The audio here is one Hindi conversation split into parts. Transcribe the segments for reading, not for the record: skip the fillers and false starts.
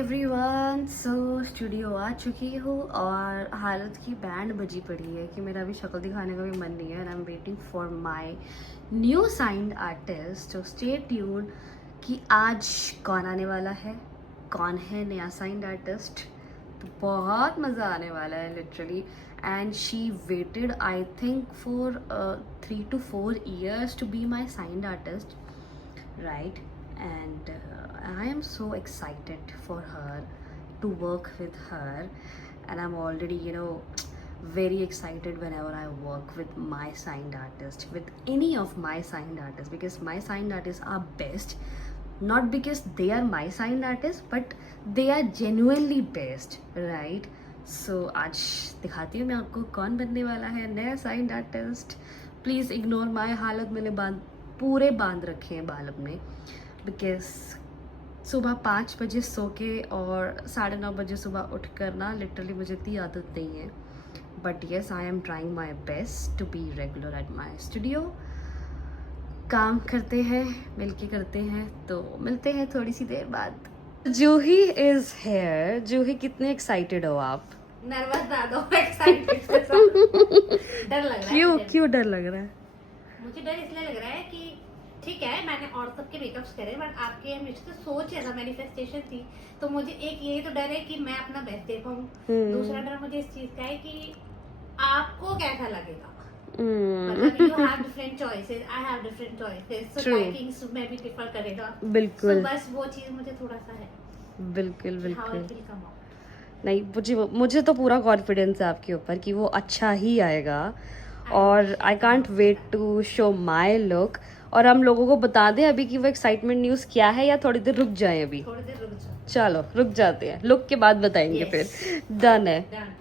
एवरीवन, सो स्टूडियो आ चुकी हूँ और हालत की बैंड बजी पड़ी है कि मेरा अभी शक्ल दिखाने का भी मन नहीं है and I am waiting for my new signed artist. तो स्टे ट्यून कि आज कौन आने वाला है, कौन है नया साइंड आर्टिस्ट। तो बहुत मज़ा आने वाला है literally. And she weighted I think for 3 to 4 years to be my signed artist, right? And I am so excited for her to work with her, and I'm already very excited whenever I work with my signed artist, with any of my signed artists, because my signed artists are best, not because they are my signed artists but they are genuinely best, right? So आज दिखाती हूँ मैं आपको कौन बनने वाला है नया signed artist. Please ignore my हालत मैंने पूरे बांध रखे हैं बाल अपने, बिकॉज सुबह 5 बजे सो के और 9:30 बजे सुबह उठ कर ना लिटरली मुझे इतनी आदत नहीं है। But yes, I am trying my best to be regular at my studio. काम करते हैं, मिलके करते हैं, तो मिलते हैं थोड़ी सी देर बाद। जूही इज हेयर। जूही, कितने एक्साइटेड हो आप? नर्वस ज्यादा हूँ, एक्साइटेड डर लग रहा है। क्यों डर लग रहा है? मुझे डर इसलिए लग रहा है कि ठीक है मैंने और सबके मेकअप्स करे, बट आपके हमेशा से सोच ऐसा मैनिफेस्टेशन थी, तो मुझे एक यही तो डर है कि मैं अपना बेस्ट दे पाऊँ। दूसरा डर मुझे इस चीज का है कि आपको कैसा लगेगा। मतलब you have different choices, I have different choices, so typings में भी डिफर करेगा। बिल्कुल। So बस वो चीज मुझे थोड़ा सा है। बिल्कुल How बिल्कुल। it will come out। नहीं, मुझे तो पूरा कॉन्फिडेंस है आपके ऊपर कि वो अच्छा ही आएगा, और I can't wait to show my look. और हम लोगों को बता दें अभी कि वो एक्साइटमेंट न्यूज़ क्या है, या थोड़ी देर रुक जाएं? अभी थोड़ी देर रुक जाओ। चलो रुक जाते हैं, लुक के बाद बताएंगे। Yes. फिर डन है। Done।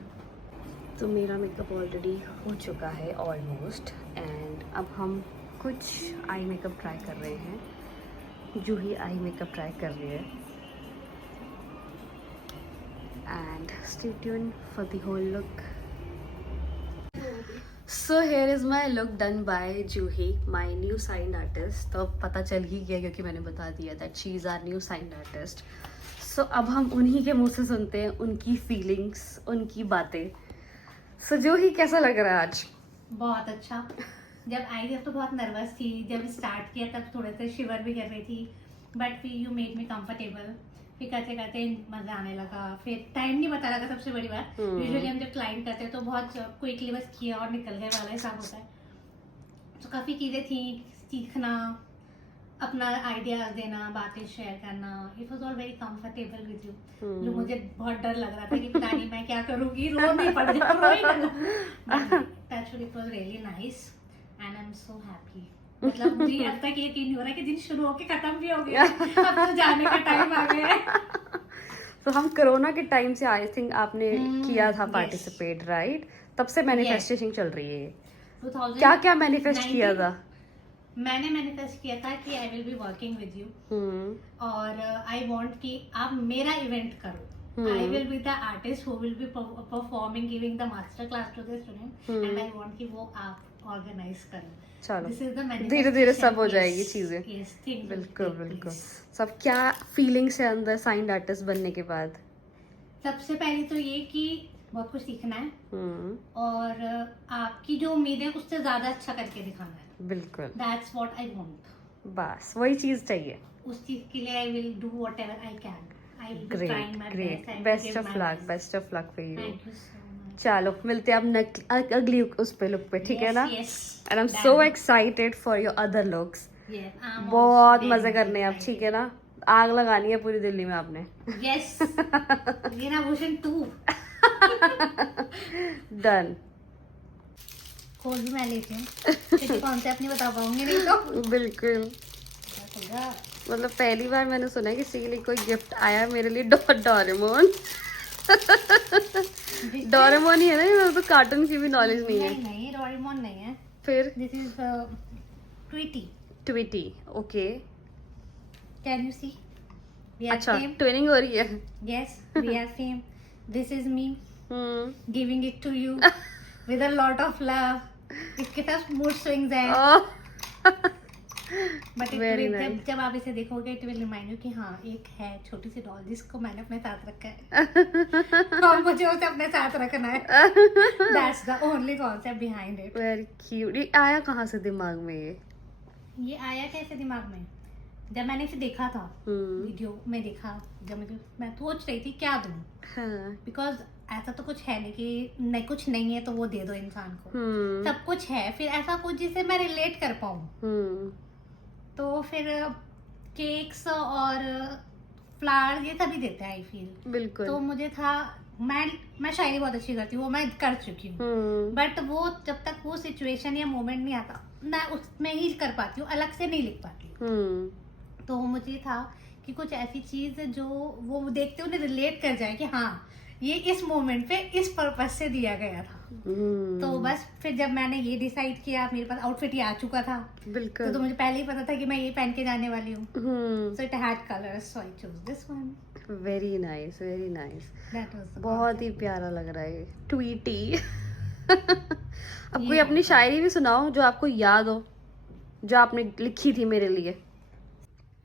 तो मेरा मेकअप ऑलरेडी हो चुका है ऑलमोस्ट, एंड अब हम कुछ आई मेकअप ट्राई कर रहे हैं। जूही आई मेकअप ट्राई कर रही है, and stay tuned for the whole look. So here is my look done by Juhi, my new signed artist. तो अब पता चल ही गया क्योंकि मैंने बता दिया that she is our new signed artist. So अब हम उन्हीं के मुंह से सुनते हैं उनकी फीलिंग्स, उनकी बातें। सो जूही, कैसा लग रहा है आज? बहुत अच्छा। जब आई थी तो बहुत नर्वस थी, जब स्टार्ट किया तब थोड़े से शिवर भी कर रही थी, बट फिर यू मेड मी कंफर्टेबल। फिर करते करते मजा आने लगा, फिर टाइम नहीं पता लगा। सबसे बड़ी बात, यूजुअली हम जब क्लाइंट करते हैं तो बहुत क्विकली बस किया और निकल गए वाला हिसाब होता है। तो काफ़ी चीज़ें थी, सीखना, अपना आइडियाज देना, बातें शेयर करना। It was all very comfortable with you. जो मुझे बहुत डर लग रहा था कि पता नहीं मैं क्या करूँगी, रो नहीं पड़ जाऊँ। It was really nice and I am so happy. मतलब मुझे अब तक यकीन नहीं हो रहा कि दिन शुरू होके खत्म भी हो गया, अब तो जाने का टाइम आ गया है। तो हम कोरोना के टाइम से आई थिंक आपने किया था पार्टिसिपेट, राइट? तब से मैनिफेस्टेशन चल रही है। 2019 क्या क्या मैनिफेस्ट किया था? मैंने मैनिफेस्ट किया था कि I will be working with you, और आई वांट कि आप मेरा इवेंट करो। I will be the artist who will be performing, giving the master class to the student, and I want कि वो आप ऑर्गेनाइज करो। चलो धीरे धीरे सब हो जाएगी चीजें। बिल्कुल बिल्कुल। सब क्या फीलिंग्स है अंदर साइंड आर्टिस्ट बनने के बाद? सबसे पहले तो ये कि बहुत कुछ सीखना है, और आपकी जो उम्मीद है उससे ज्यादा अच्छा करके दिखाना है। बिल्कुल, दैट्स व्हाट आई वांट। बस वही चीज चाहिए। उस चीज के लिए I will do whatever I can. I will be trying my great, best. Best of luck for you. Thank you so much. चलो मिलते हैं अब अगली उस पे लुक पे, ठीक है ना? Yes, and I am so excited for your other looks. yes, I'm बहुत also मजे very करने हैं अब, ठीक है ना? आग लगानी है पूरी दिल्ली में आपने। Yes, वीना भूषण 2। डन। खोल भी मैं लेती हूँ क्योंकि कॉन्सेप्ट नहीं बता पाऊंगी नहीं तो। बिल्कुल, मतलब पहली बार मैंने सुना है किसी के लिए कोई गिफ्ट आया मेरे लिए। डोरेमोन। डोरेमोन ही है ना? ये तो कार्टून की भी नॉलेज नहीं है। नहीं डोरेमोन नहीं है। फिर this is Tweety. Tweety, okay. Can you see? अच्छा, ट्विनिंग हो रही है। Yes, we are same. This is me giving it to you with a lot of love. इसके साथ मूड स्विंग्स है। But Very nice. जब आप इसे देखोगे इट विल रिमाइंड यू कि हाँ एक है छोटी सी डॉल जिसको मैंने अपने साथ रखा है और मुझे उसे अपने साथ रखना है. That's the only concept behind it. Very cute. ये आया कहाँ से दिमाग में ये आया कैसे दिमाग में? जब मैंने इसे देखा था वीडियो में देखा, जब मैं सोच रही थी क्या दूं, हाँ. बिकॉज ऐसा तो कुछ है नहीं कि नहीं कुछ नहीं है तो वो दे दो इंसान को. सब कुछ है, फिर ऐसा कुछ जिसे मैं रिलेट कर पाऊँ. तो फिर केक्स और फ्लावर्स ये सभी देते हैं आई फील. बिल्कुल. तो मुझे था मैं शायरी बहुत अच्छी करती हूँ, वो मैं कर चुकी हूँ. बट वो जब तक वो सिचुएशन या मोमेंट नहीं आता मैं उसमें ही कर पाती हूँ, अलग से नहीं लिख पाती. तो मुझे था कि कुछ ऐसी चीज जो वो देखते उन्हें रिलेट कर जाए कि हाँ ये इस मोमेंट पे इस पर्पस से दिया गया था. तो बस फिर जब मैंने ये डिसाइड किया, मेरे पास आउटफिट ही आ चुका था. बिल्कुल. तो मुझे पहले ही पता था कि मैं ये पहन के जाने वाली हूँ. So it had colours, so I choose this one. Very nice, very nice. That was बहुत ही प्यारा लग रहा है. ट्वीटी. अब कोई अपनी शायरी भी सुनाओ जो आपको याद हो, जो आपने लिखी थी मेरे लिए.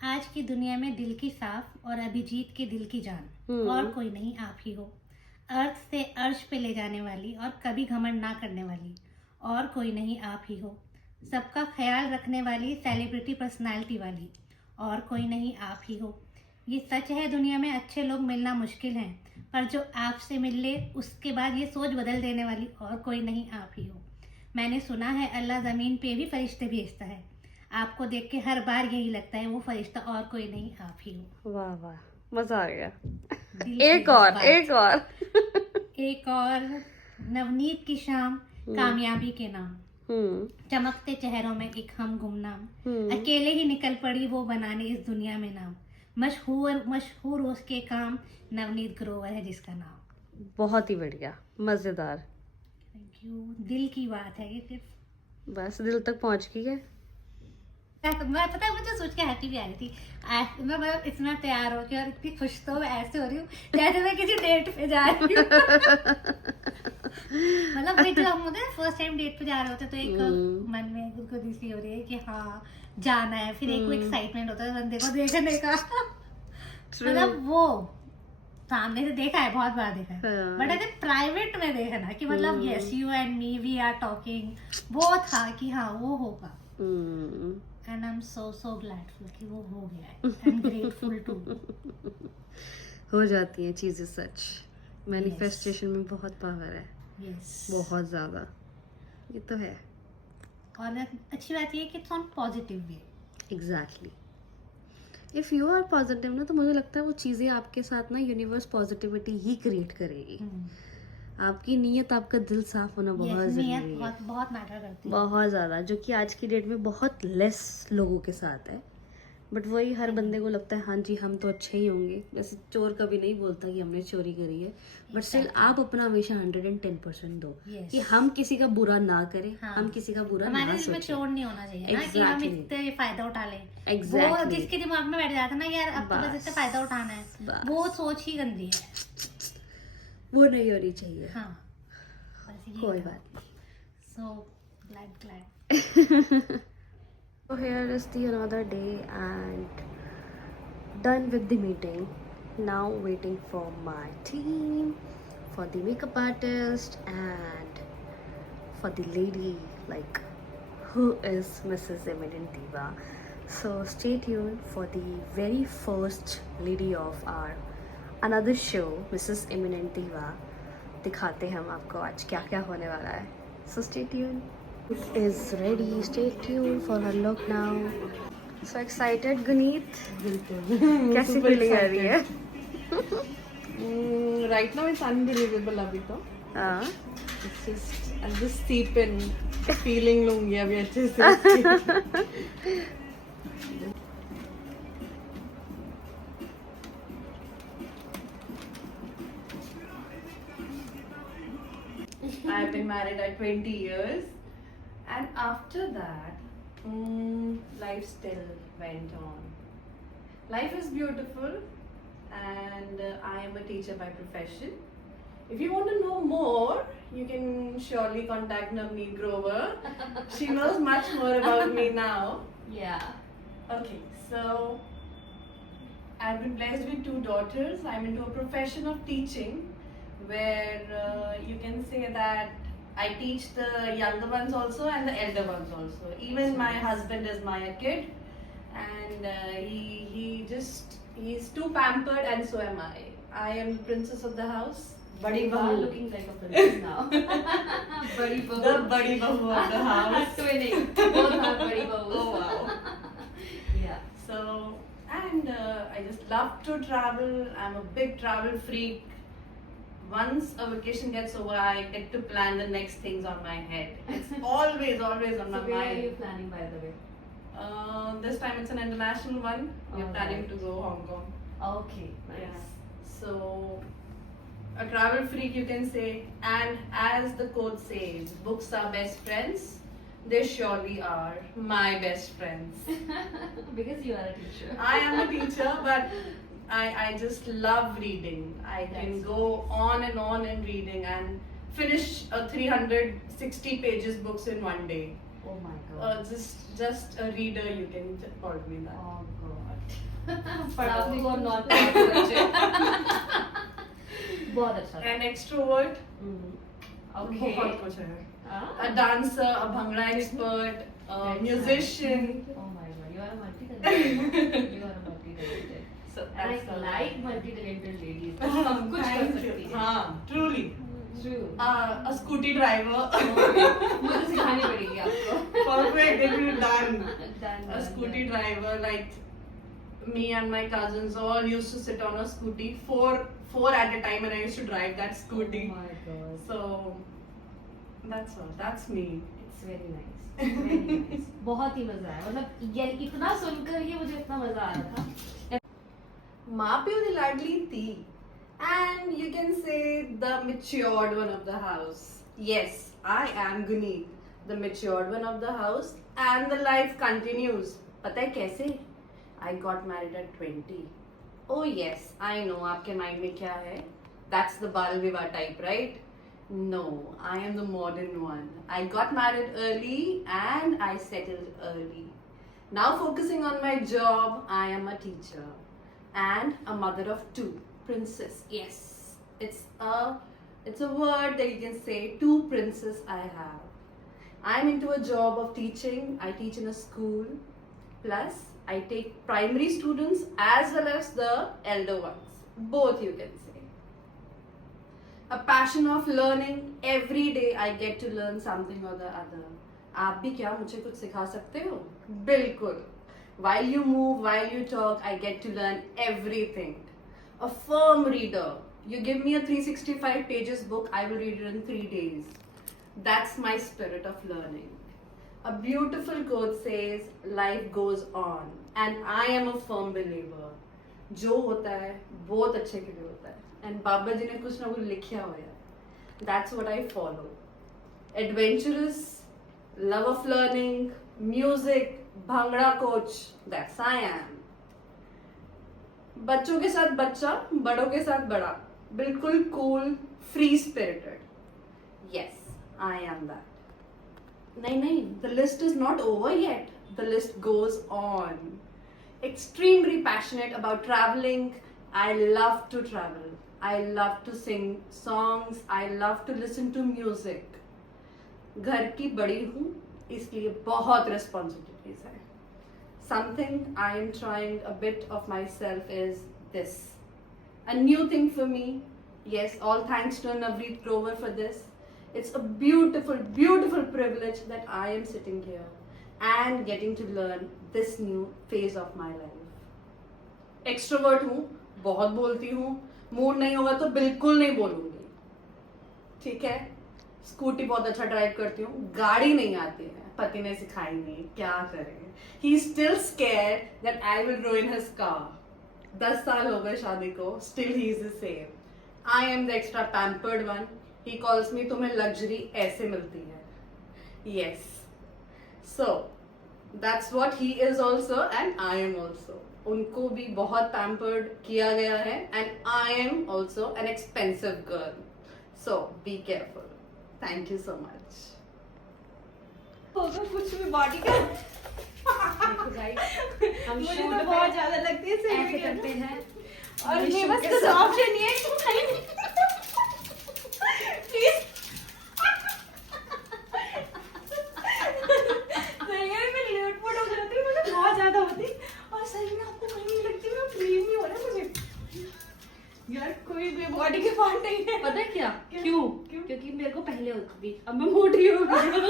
आज की दुनिया में दिल की साफ और अभिजीत के दिल की जान और कोई नहीं आप ही हो. अर्थ से अर्श पे ले जाने वाली और कभी घमंड ना करने वाली और कोई नहीं आप ही हो. सबका ख्याल रखने वाली सेलिब्रिटी पर्सनालिटी वाली और कोई नहीं आप ही हो. ये सच है दुनिया में अच्छे लोग मिलना मुश्किल है, पर जो आपसे मिल ले उसके बाद ये सोच बदल देने वाली और कोई नहीं आप ही हो. मैंने सुना है अल्लाह ज़मीन पे भी फरिश्ते भेजता है. आपको देख के हर बार यही लगता है वो फरिश्ता और कोई नहीं आप ही हो. वाह वाह, मजा आ गया. दिल एक की और बात. एक और. एक और. नवनीत की शाम कामयाबी के नाम, चमकते चेहरों में एक हम गुमनाम, अकेले ही निकल पड़ी वो बनाने इस दुनिया में नाम. मशहूर उसके काम, नवनीत ग्रोवर है जिसका नाम. बहुत ही बढ़िया, मजेदार. Thank you. दिल की बात है ये सिर्फ. बस दिल तक पहुंच गई है. मैं पता है मुझे सोच के हैप्पी भी आ रही थी. मैं मतलब इतना तैयार हो के और इतनी खुश तो मैं ऐसे हो रही हूँ जैसे मैं किसी डेट पे जा रही हूँ. मतलब वही जो हम होते हैं फर्स्ट टाइम डेट पे जा रहे होते तो एक मन में गुदगुदी सी हो रही है कि हाँ जाना है, फिर एक एक्साइटमेंट होता है बंदे को देखने का. मतलब वो सामने से देखा है, बहुत बार देखा है, बट अगर प्राइवेट में देखना कि मतलब yes you and me we are talking, वो था कि हाँ वो होगा. And I am so gladful कि वो हो गया है. I am grateful too. हो जाती हैं चीजें सच. मैनिफेस्टेशन में बहुत पावर है. यस. बहुत ज्यादा. ये तो है. और अच्छी बात ये है कि it's on positive way. Exactly. If you are positive ना, तो मुझे लगता है वो चीजें आपके साथ ना यूनिवर्स पॉजिटिविटी ही क्रिएट करेगी. आपकी नीयत, आपका दिल साफ होना बहुत जरूरी है. बहुत मैटर करती है. बहुत ज्यादा, जो कि आज की डेट में बहुत लेस लोगों के साथ है. बट वही हर बंदे को लगता है हाँ जी हम तो अच्छे ही होंगे. वैसे चोर कभी नहीं बोलता कि हमने चोरी करी है, बट स्टिल आप अपना हमेशा 110% दो कि हम किसी का बुरा ना करें. हाँ. हम किसी का बुरा ना सोचें. हमारे चोर नहीं होना चाहिए ना कि हम इससे फायदा उठा लें. वो जिसके दिमाग में बैठ जाता ना यार अब तो बस इससे फायदा उठाना है, वो सोच ही गंदी है. वो नहीं होनी चाहिए. हाँ. कोई बात नहीं. So glad. So here is the another day and done with the meeting. Now waiting for my team, for the makeup artist and for the lady like who is Mrs. Eminent Diva. So stay tuned for the very first lady of our another show, Mrs. Eminent Diva. दिखाते हैं हम आपको आज क्या क्या होने वाला है. So stay tuned. Is ready. Stay tuned for her look now. So excited, Guneet. कैसी फीलिंग आ रही है? Right now it's unbelievable अभी तो. हाँ. It's just I'll just steep in feeling लूँगी अभी अच्छे से. I've been married at 20 years, and after that, life still went on. Life is beautiful, and I am a teacher by profession. If you want to know more, you can surely contact Navneet Grover. She knows much more about me now. Yeah. Okay, so I've been blessed with two daughters. I'm into a profession of teaching where you can say that I teach the younger ones also and the elder ones also. Even my husband is my kid, and he's too pampered, and so am I. I am the princess of the house. Badi You are bahu. looking like a princess now. Badi bahu. The badi bahu of the house. Twinning. Both are badi bahus. Oh wow. Yeah. So, and I just love to travel. I'm a big travel freak. Once a vacation gets over, I get to plan the next things on my head. It's always on So my where are you mind. planning, by the way? This time it's an international one. We're planning Alright. to go Hong Kong. Okay. Nice. Yeah. So, a travel freak, you can say. And as the quote says, books are best friends. They surely are my best friends. Because you are a teacher. I am a teacher, but I just love reading. I can That's go on and reading and finish a 360 pages books in one day. Oh my god. Just a reader, you can call me that. Oh god. पढ़ाकू और नॉन पढ़ाकू बच्चे. बहुत अच्छा. An extrovert, Okay. बहुत कुछ है. Ah. A dancer, a bhangra expert, a That's musician. Oh my god, you are a multi-talented. You are a multi-talented. So And that's I the like multi-talented ladies. सब कुछ कर Thank सकती you. है. हाँ, truly. True. A scooty driver. मुझे सिखानी पड़ेगी आपको. Perfect, it will done. Done, A done, scooty done. driver, like me and my cousins all used to sit on a scooty, four at a time, and I used to drive that scooty. Oh my god. So that's all. That's me. It's very nice. Very nice. बहुत ही मजा आया. मतलब ये इतना सुनकर ही मुझे इतना मजा आ रहा था. माँ प्यो दी लाडली थी, and you can say the matured one of the house. Yes, I am Guneet, the matured one of the house, and the life continues. पता है कैसे? I got married at 20. Oh yes, I know. आपके mind में क्या है? That's the बाल विवाह type, right? No, I am the modern one. I got married early and I settled early. Now focusing on my job, I am a teacher and a mother of two. Princess, yes. It's a word that you can say, two princes I have. I'm into a job of teaching. I teach in a school. Plus, I take primary students as well as the elder ones. Both you can say. A passion of learning. Every day I get to learn something or the other. आप भी क्या मुझे कुछ सिखा सकते हो? बिल्कुल. While you move, while you talk, I get to learn everything. A firm reader. You give me a 365 pages book, I will read it in 3 days. That's my spirit of learning. A beautiful quote says, life goes on. And I am a firm believer. जो होता है बहुत अच्छे के लिए होता है. And बाबा जी ने कुछ ना कुछ लिखा हुआ है. That's what I follow. Adventurous, love of learning, music, bhangra coach. That's I am. बच्चों के साथ बच्चा, बड़ों के साथ बड़ा. बिल्कुल cool, free spirited. Yes, I am that. नहीं, the list is not over yet. The list goes on. Extremely passionate about traveling. I love to travel. I love to sing songs. I love to listen to music. घर की बड़ी हूँ, इसलिए बहुत responsibilities है. Something I am trying a bit of myself is this. A new thing for me. Yes, all thanks to Navreet Grover for this. It's a beautiful, beautiful privilege that I am sitting here and getting to learn this new phase of my life. Extrovert हूँ, बहुत बोलती हूँ, मूड नहीं होगा तो बिल्कुल नहीं बोलूँगी. ठीक है? स्कूटी बहुत अच्छा ड्राइव करती हूँ, गाड़ी नहीं आती है, पति ने सिखाई नहीं, क्या करें? He is still scared that I will ruin his car. 10 साल हो गए शादी को, still he is the same. I am the extra pampered one. He calls me, तुम्हें luxury ऐसे मिलती है. Yes. So, that's what he is also and I am also. उनको भी बहुत pampered किया गया है and I am also an expensive girl. So, be careful. Thank you so much. होगा कुछ भी बॉडी का। हम मुझे shoot तो पे बहुत ज्यादा लगती है ऐसे सही करते हैं और ये मेरे shoot पास के कुछ साथ। ऑप्शन नहीं है तुम खाली प्लीज नहीं यार मैं लेटपोट हो जाती हूँ मुझे बहुत ज्यादा होती और सही में आपको कहीं नहीं लगती मैं फील नहीं हो रहा मुझे यार कोई भी बॉडी के पार्ट नहीं है पता है क्या क्या? क्यों क्यों? क्योंकि मेरे को पहले होती थी अब मैं मोटी हो गई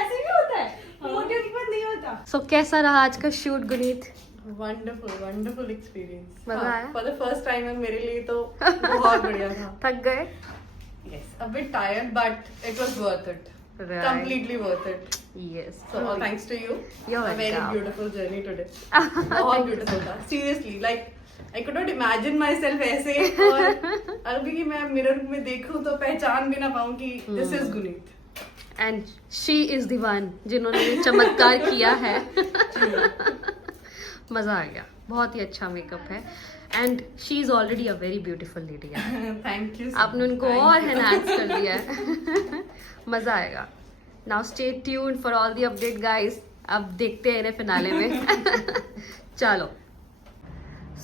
ऐसे भी होता है हाँ। मोटे होने के बाद नहीं होता सो कैसा रहा आज का शूट गुनीत वंडरफुल एक्सपीरियंस मजा आया? फॉर द फर्स्ट टाइम मेरे लिए तो बहुत बढ़िया था थक गए yes a bit tired but it was worth it Right. completely worth it yes so all thanks to you You're a very welcome. beautiful journey today बहुत beautiful था seriously like I could not imagine myself ऐसे और अभी मैं मिरर में देखूं तो पहचान भी ना पाऊं कि this is Guneet and she is the one जिन्होंने ये चमत्कार किया है मजा आ गया बहुत ही अच्छा मेकअप है and she is already a very beautiful lady thank you so आपने उनको much. और Thank you. एनहांस कर दिया है मजा आएगा now stay tuned for all the update guys अब देखते हैं इन्हें फिनाले में चलो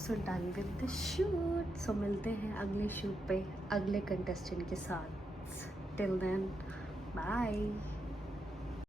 so done with the shoot so मिलते हैं अगले शूट पे अगले कंटेस्टेंट के साथ टिल देन बाय